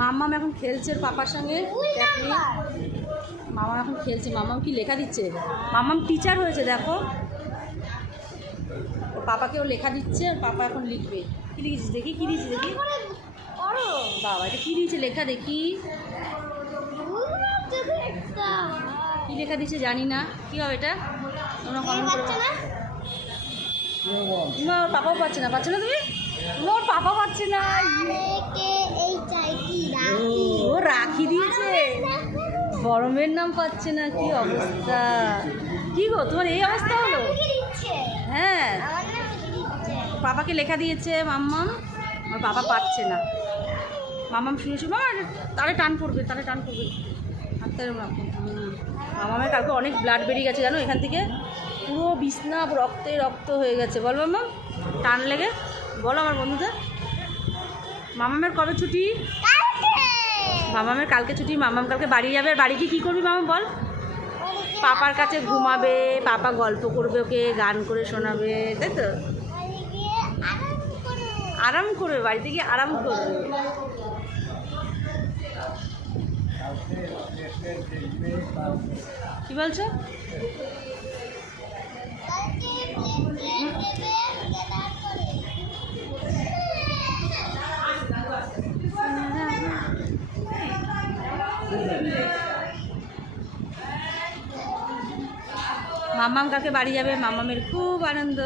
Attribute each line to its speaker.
Speaker 1: মাম্মাম এখন খেলছে পাপার সঙ্গে। মামা এখন খেলছে। মামাম কি লেখা দিচ্ছে? মামাম টিচার হয়েছে, দেখো। ওর পাপাকেও লেখা দিচ্ছে আর পাপা এখন লিখবে। কী লিখেছিস দেখি, কী দিয়েছিস দেখি? বাবা, এটা কী দিয়েছে? লেখা দেখি। কী লেখা দিচ্ছে জানি না। কী হবে এটা? তোমরা পাপাও পাচ্ছে না। পাচ্ছে না তুমি? ওর পাপা পাচ্ছে না। রাখি দিয়েছে? গরমের নাম পাচ্ছে না কি অবস্থা? কি গো তোমার এই অবস্থা হলো? হ্যাঁ। পাপাকে লেখা দিয়েছে মাম্মাম আমার বাবা পাচ্ছে না। মামাম শুনে শুনে মামা তারে টান পড়বে তারে টান পড়বে। হুম। মামামের কালকে অনেক ব্লাড বেরিয়ে গেছে জানো এখান থেকে? পুরো বিছনা রক্তে রক্ত হয়ে গেছে। বল মামাম টান লেগে। বলো আমার বন্ধুদের। মামামের কবে ছুটি? মামামের কালকে ছুটি, মামাম কালকে বাড়ি যাবে। আর বাড়ি গিয়ে কী করবি মামা বল? পাপার কাছে ঘুমাবে, পাপা গল্প করবে ওকে, গান করে শোনাবে, তাই তো? আরাম করবে, বাড়িতে গিয়ে আরাম করবে। কি বলছো? মামাম কাকে বাড়ি যাবে? মামামের খুব আনন্দ।